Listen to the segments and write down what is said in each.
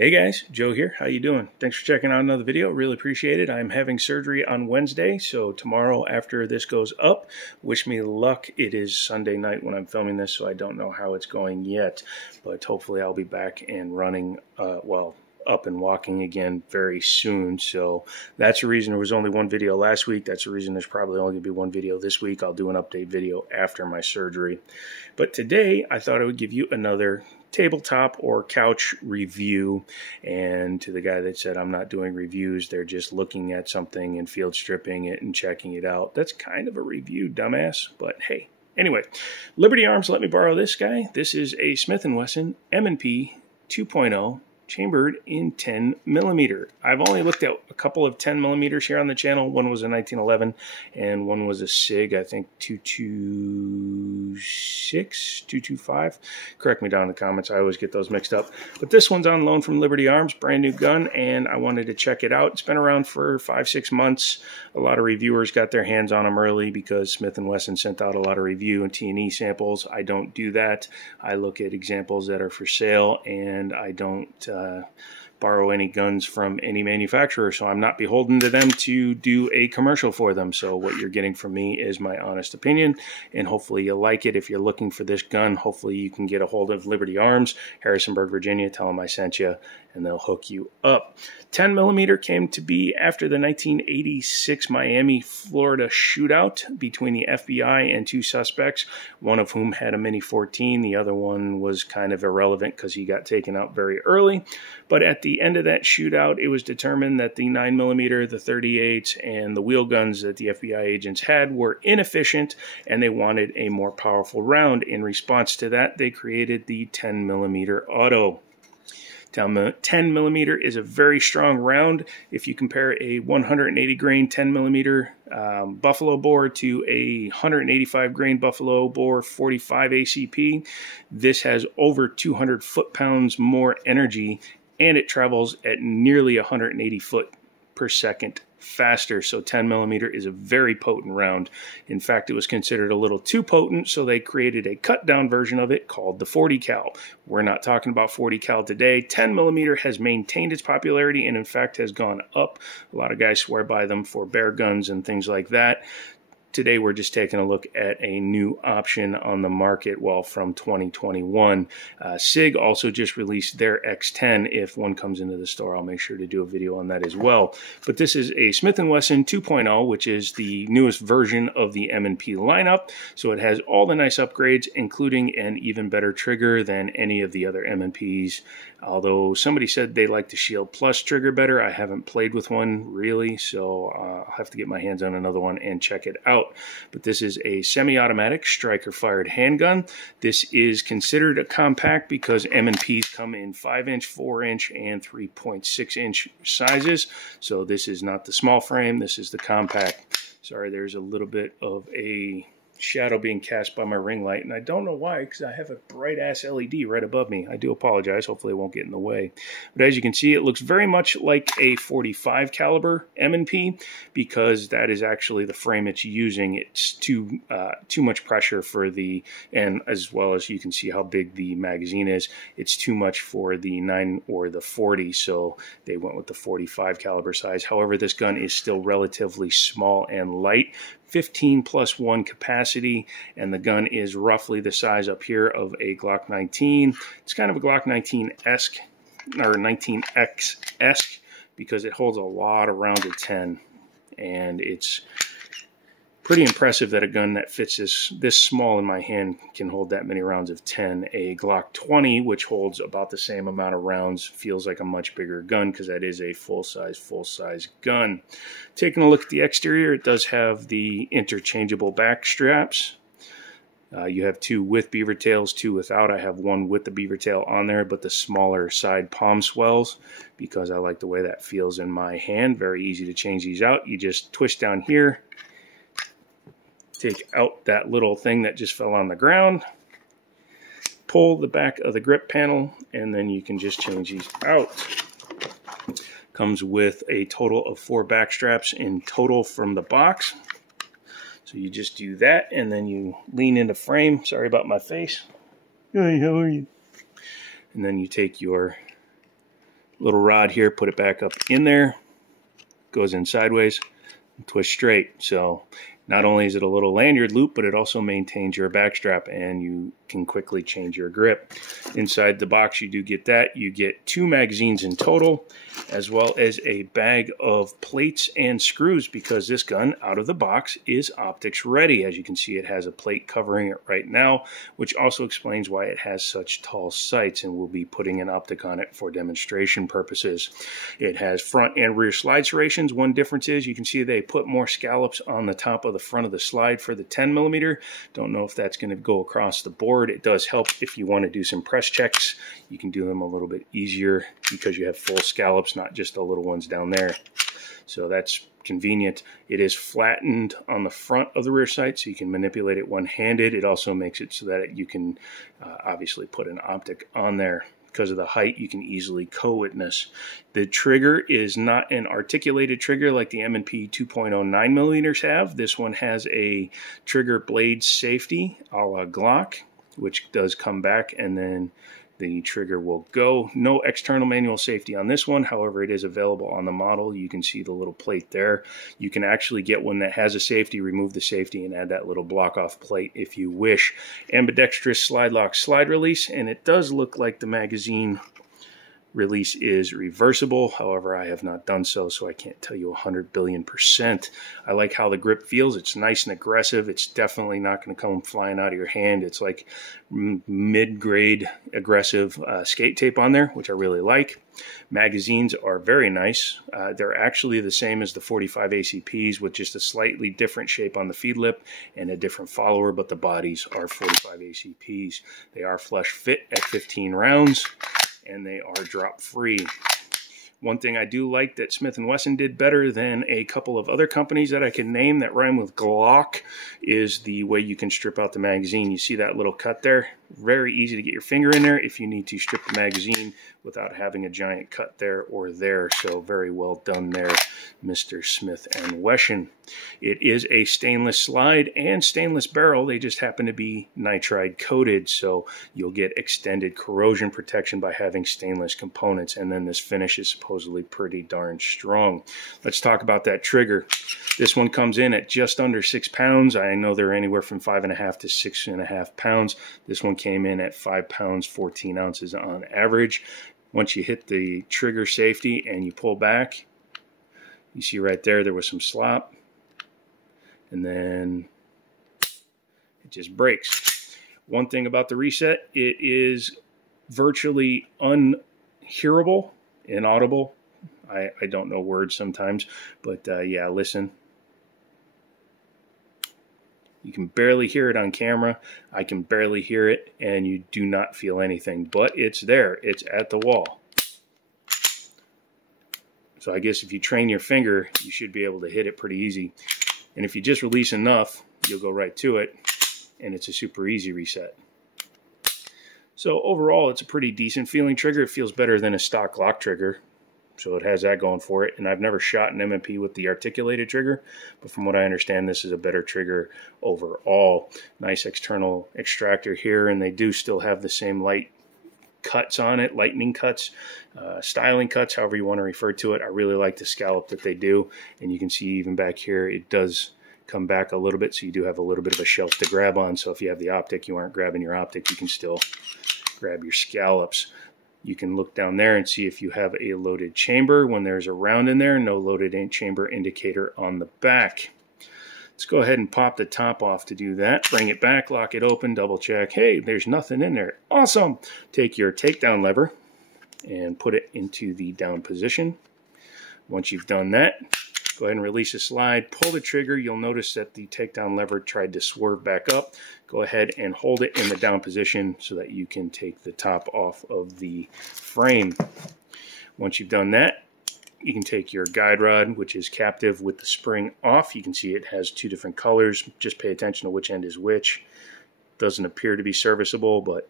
Hey guys, Joe here. How you doing? Thanks for checking out another video. Really appreciate it. I'm having surgery on Wednesday, so tomorrow after this goes up, wish me luck. It is Sunday night when I'm filming this, so I don't know how it's going yet, but hopefully I'll be back and running, up and walking again very soon. So that's the reason there was only one video last week. That's the reason there's probably only going to be one video this week. I'll do an update video after my surgery. But today I thought I would give you another tabletop or couch review. And to the guy that said I'm not doing reviews, they're just looking at something and field stripping it and checking it out. That's kind of a review, dumbass, but hey. Anyway, Liberty Arms let me borrow this guy. This is a Smith & Wesson M&P 2.0 chambered in 10mm. I've only looked at a couple of 10mm here on the channel. One was a 1911 and one was a SIG, I think 226, 225. Correct me down in the comments. I always get those mixed up. But this one's on loan from Liberty Arms, brand new gun, and I wanted to check it out. It's been around for 5-6 months. A lot of reviewers got their hands on them early because Smith & Wesson sent out a lot of review and T&E samples. I don't do that. I look at examples that are for sale, and I don't borrow any guns from any manufacturer, so I'm not beholden to them to do a commercial for them. So what you're getting from me is my honest opinion, and hopefully you'll like it. If you're looking for this gun, hopefully you can get a hold of Liberty Arms, Harrisonburg, Virginia. Tell them I sent you, and they'll hook you up. 10mm came to be after the 1986 Miami, Florida shootout between the FBI and two suspects, one of whom had a Mini 14. The other one was kind of irrelevant because he got taken out very early. But at the end of that shootout, it was determined that the 9mm, the 38s, and the wheel guns that the FBI agents had were inefficient, and they wanted a more powerful round. In response to that, they created the 10mm auto. 10mm is a very strong round. If you compare a 180 grain 10mm buffalo bore to a 185 grain buffalo bore 45 ACP, this has over 200 foot-pounds more energy, and it travels at nearly 180 foot per second faster. So 10mm is a very potent round. In fact, it was considered a little too potent, so they created a cut down version of it called the 40 cal. We're not talking about 40 cal today. 10mm has maintained its popularity and in fact has gone up. A lot of guys swear by them for bear guns and things like that. Today we're just taking a look at a new option on the market, well, from 2021. SIG also just released their X10. If one comes into the store, I'll make sure to do a video on that as well. But this is a Smith & Wesson 2.0, which is the newest version of the M&P lineup. So it has all the nice upgrades, including an even better trigger than any of the other M&Ps. Although somebody said they like the Shield Plus trigger better. I haven't played with one really, so I'll have to get my hands on another one and check it out. But this is a semi-automatic striker-fired handgun. This is considered a compact because M&Ps come in 5-inch, 4-inch, and 3.6-inch sizes. So this is not the small frame, this is the compact. Sorry, there's a little bit of a shadow being cast by my ring light, and I don't know why, because I have a bright ass LED right above me. I do apologize. Hopefully it won't get in the way. But as you can see, it looks very much like a 45 caliber M&P because that is actually the frame it's using. It's too much pressure for the, and as well as you can see how big the magazine is, it's too much for the 9 or the 40, so they went with the 45 caliber size. However, this gun is still relatively small and light. 15+1 capacity, and the gun is roughly the size up here of a Glock 19. It's kind of a Glock 19-esque, or 19X-esque, because it holds a lot of rounds of 10, and it's pretty impressive that a gun that fits this small in my hand can hold that many rounds of 10. A Glock 20, which holds about the same amount of rounds, feels like a much bigger gun because that is a full-size gun. Taking a look at the exterior, it does have the interchangeable back straps. You have two with beaver tails, two without. I have one with the beaver tail on there, but the smaller side palm swells because I like the way that feels in my hand. Very easy to change these out. You just twist down here, take out that little thing that just fell on the ground, pull the back of the grip panel, and then you can just change these out. Comes with a total of 4 back straps in total from the box. So you just do that, and then you lean into frame. Sorry about my face. Hi, how are you? And then you take your little rod here, put it back up in there, goes in sideways, and twist straight. So not only is it a little lanyard loop, but it also maintains your backstrap, and you can quickly change your grip. Inside the box, you do get that. You get 2 magazines in total, as well as a bag of plates and screws, because this gun, out of the box, is optics ready. As you can see, it has a plate covering it right now, which also explains why it has such tall sights, and we'll be putting an optic on it for demonstration purposes. It has front and rear slide serrations. One difference is you can see they put more scallops on the top of the front of the slide for the 10mm. Don't know if that's going to go across the board. It does help if you want to do some press checks. You can do them a little bit easier because you have full scallops, not just the little ones down there. So that's convenient. It is flattened on the front of the rear sight, so you can manipulate it one-handed. It also makes it so that you can obviously put an optic on there. Because of the height, you can easily co-witness. The trigger is not an articulated trigger like the M&P 2.0 9mm have. This one has a trigger blade safety a la Glock, which does come back, and then the trigger will go. No external manual safety on this one. However, it is available on the model. You can see the little plate there. You can actually get one that has a safety, remove the safety, and add that little block off plate if you wish. Ambidextrous slide lock slide release, and it does look like the magazine release is reversible. However, I have not done so, so I can't tell you 100 billion%. I like how the grip feels. It's nice and aggressive. It's definitely not going to come flying out of your hand. It's like mid-grade aggressive skate tape on there, which I really like. Magazines are very nice. They're actually the same as the 45 ACPs with just a slightly different shape on the feed lip and a different follower, but the bodies are 45 ACPs. They are flush fit at 15 rounds. And they are drop free. One thing I do like that Smith & Wesson did better than a couple of other companies that I can name that rhyme with Glock is the way you can strip out the magazine. You see that little cut there? Very easy to get your finger in there if you need to strip the magazine without having a giant cut there or there. So very well done there, Mr. Smith & Wesson. It is a stainless slide and stainless barrel. They just happen to be nitride coated, so you'll get extended corrosion protection by having stainless components, and then this finish is supposedly pretty darn strong. Let's talk about that trigger. This one comes in at just under 6 pounds. I know they're anywhere from 5.5 to 6.5 pounds. This one came in at 5 pounds, 14 ounces on average. Once you hit the trigger safety and you pull back, you see right there was some slop, and then it just breaks. One thing about the reset, it is virtually unhearable, inaudible. I don't know words sometimes, but yeah, listen. You can barely hear it on camera. I can barely hear it, and you do not feel anything, but it's there. It's at the wall. So I guess if you train your finger, you should be able to hit it pretty easy. And if you just release enough, you'll go right to it, and it's a super easy reset. So overall, it's a pretty decent feeling trigger. It feels better than a stock Glock trigger. So it has that going for it. And I've never shot an M&P with the articulated trigger, but from what I understand, this is a better trigger overall. Nice external extractor here, and they do still have the same light cuts on it, lightning cuts, styling cuts, however you want to refer to it. I really like the scallop that they do, and you can see even back here, it does come back a little bit, so you do have a little bit of a shelf to grab on. So if you have the optic, you aren't grabbing your optic, you can still grab your scallops. You can look down there and see if you have a loaded chamber. When there's a round in there, no loaded chamber indicator on the back. Let's go ahead and pop the top off to do that. Bring it back, lock it open, double check. Hey, there's nothing in there. Awesome! Take your takedown lever and put it into the down position. Once you've done that, go ahead and release the slide. Pull the trigger. You'll notice that the takedown lever tried to swerve back up. Go ahead and hold it in the down position so that you can take the top off of the frame. Once you've done that, you can take your guide rod, which is captive with the spring off. You can see it has 2 different colors. Just pay attention to which end is which. Doesn't appear to be serviceable, but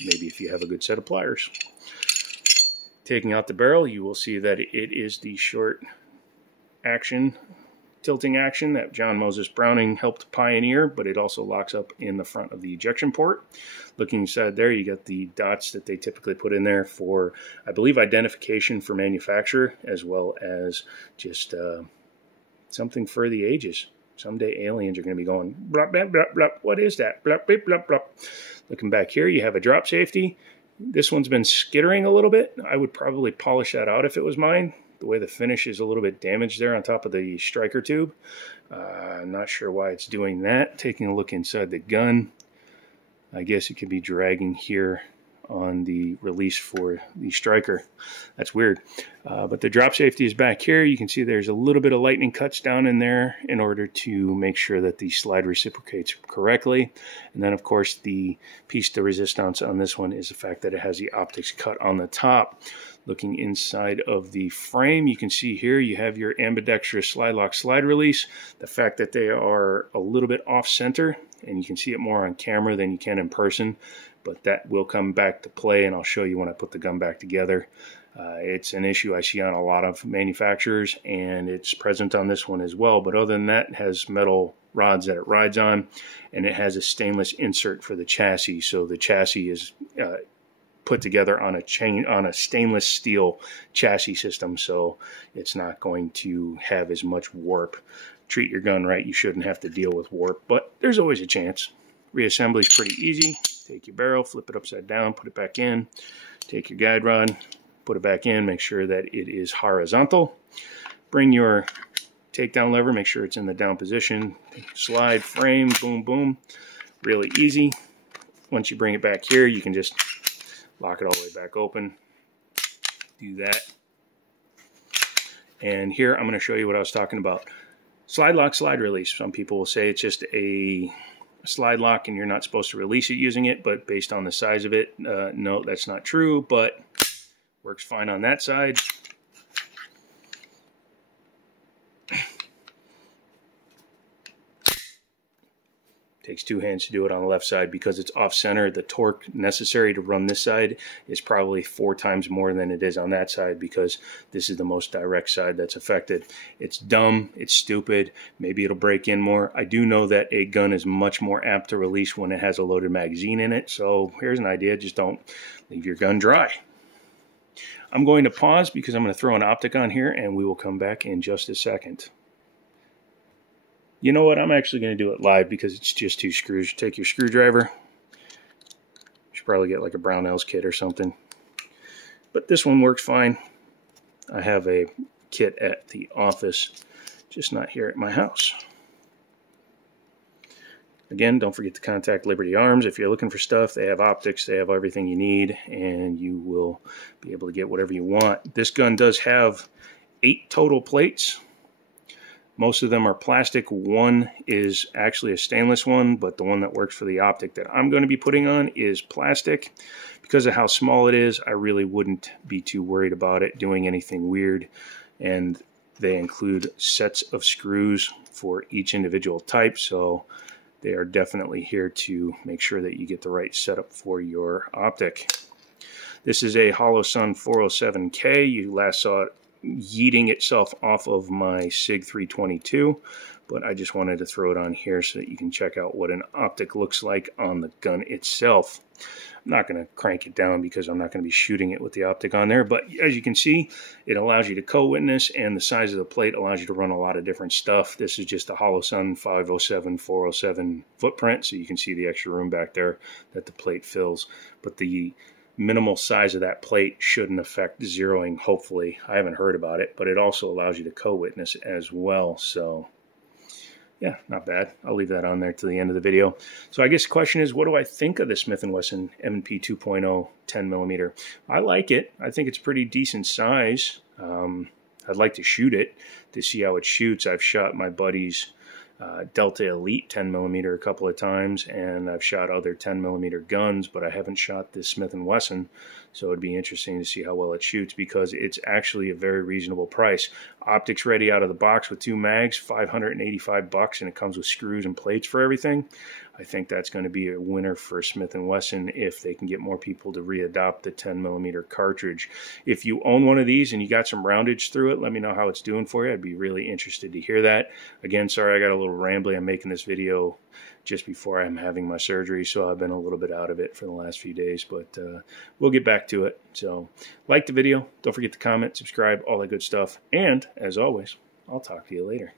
maybe if you have a good set of pliers. Taking out the barrel, you will see that it is the short action tilting action that John Moses Browning helped pioneer, but it also locks up in the front of the ejection port. Looking inside there, you got the dots that they typically put in there for, I believe, identification for manufacturer, as well as just something for the ages. Someday aliens are going to be going, blah, blah, blah, blah. What is that? Blah, blah, blah, blah. Looking back here, you have a drop safety. This one's been skittering a little bit. I would probably polish that out if it was mine. The way the finish is a little bit damaged there on top of the striker tube. I'm not sure why it's doing that. Taking a look inside the gun, I guess it could be dragging here on the release for the striker. That's weird. But the drop safety is back here. You can see there's a little bit of lightning cuts down in there in order to make sure that the slide reciprocates correctly. And then, of course, the piece de resistance on this one is the fact that it has the optics cut on the top. Looking inside of the frame, you can see here you have your ambidextrous slide lock slide release. The fact that they are a little bit off center, and you can see it more on camera than you can in person, but that will come back to play, and I'll show you when I put the gun back together. It's an issue I see on a lot of manufacturers, and it's present on this one as well. But other than that, it has metal rods that it rides on, and it has a stainless insert for the chassis. So the chassis is put together on a stainless steel chassis system, so it's not going to have as much warp. Treat your gun right, you shouldn't have to deal with warp, but there's always a chance. Reassembly is pretty easy. Take your barrel, flip it upside down, put it back in. Take your guide rod, put it back in, make sure that it is horizontal. Bring your takedown lever, make sure it's in the down position. Slide, frame, boom, boom. Really easy. Once you bring it back here, you can just lock it all the way back open. Do that. And here I'm going to show you what I was talking about. Slide lock, slide release. Some people will say it's just a slide lock and you're not supposed to release it using it, but based on the size of it, no, that's not true, but works fine on that side. Takes two hands to do it on the left side because it's off center. The torque necessary to run this side is probably 4 times more than it is on that side because this is the most direct side that's affected. It's dumb, it's stupid, maybe it'll break in more. I do know that a gun is much more apt to release when it has a loaded magazine in it, so here's an idea, just don't leave your gun dry. I'm going to pause because I'm going to throw an optic on here and we will come back in just a second. You know what? I'm actually going to do it live because it's just 2 screws. You take your screwdriver. You should probably get like a Brownells kit or something. But this one works fine. I have a kit at the office, just not here at my house. Again, don't forget to contact Liberty Arms. If you're looking for stuff, they have optics, they have everything you need, and you will be able to get whatever you want. This gun does have 8 total plates. Most of them are plastic. One is actually a stainless one, but the one that works for the optic that I'm going to be putting on is plastic. Because of how small it is, I really wouldn't be too worried about it doing anything weird. And they include sets of screws for each individual type, so they are definitely here to make sure that you get the right setup for your optic. This is a Holosun 407K. You last saw it yeeting itself off of my SIG 322, but I just wanted to throw it on here so that you can check out what an optic looks like on the gun itself. I'm not going to crank it down because I'm not going to be shooting it with the optic on there, but as you can see, it allows you to co-witness, and the size of the plate allows you to run a lot of different stuff. This is just a Holosun 507 407 footprint, so you can see the extra room back there that the plate fills, but the minimal size of that plate shouldn't affect zeroing, hopefully. I haven't heard about it, but it also allows you to co-witness as well, so yeah, not bad. I'll leave that on there to the end of the video. So I guess the question is, what do I think of the Smith & Wesson M&P 2.0 10mm? I like it. I think it's pretty decent size. I'd like to shoot it to see how it shoots. I've shot my buddy's Delta Elite 10mm a couple of times, and I've shot other 10mm guns, but I haven't shot this Smith & Wesson. So it'd be interesting to see how well it shoots, because it's actually a very reasonable price. Optics ready out of the box with 2 mags, $585, and it comes with screws and plates for everything. I think that's going to be a winner for Smith & Wesson if they can get more people to readopt the 10mm cartridge. If you own one of these and you got some roundage through it, let me know how it's doing for you. I'd be really interested to hear that. Again, sorry I got a little rambly. I'm making this video just before I'm having my surgery, so I've been a little bit out of it for the last few days, but we'll get back to it. So like the video, don't forget to comment, subscribe, all that good stuff, and as always, I'll talk to you later.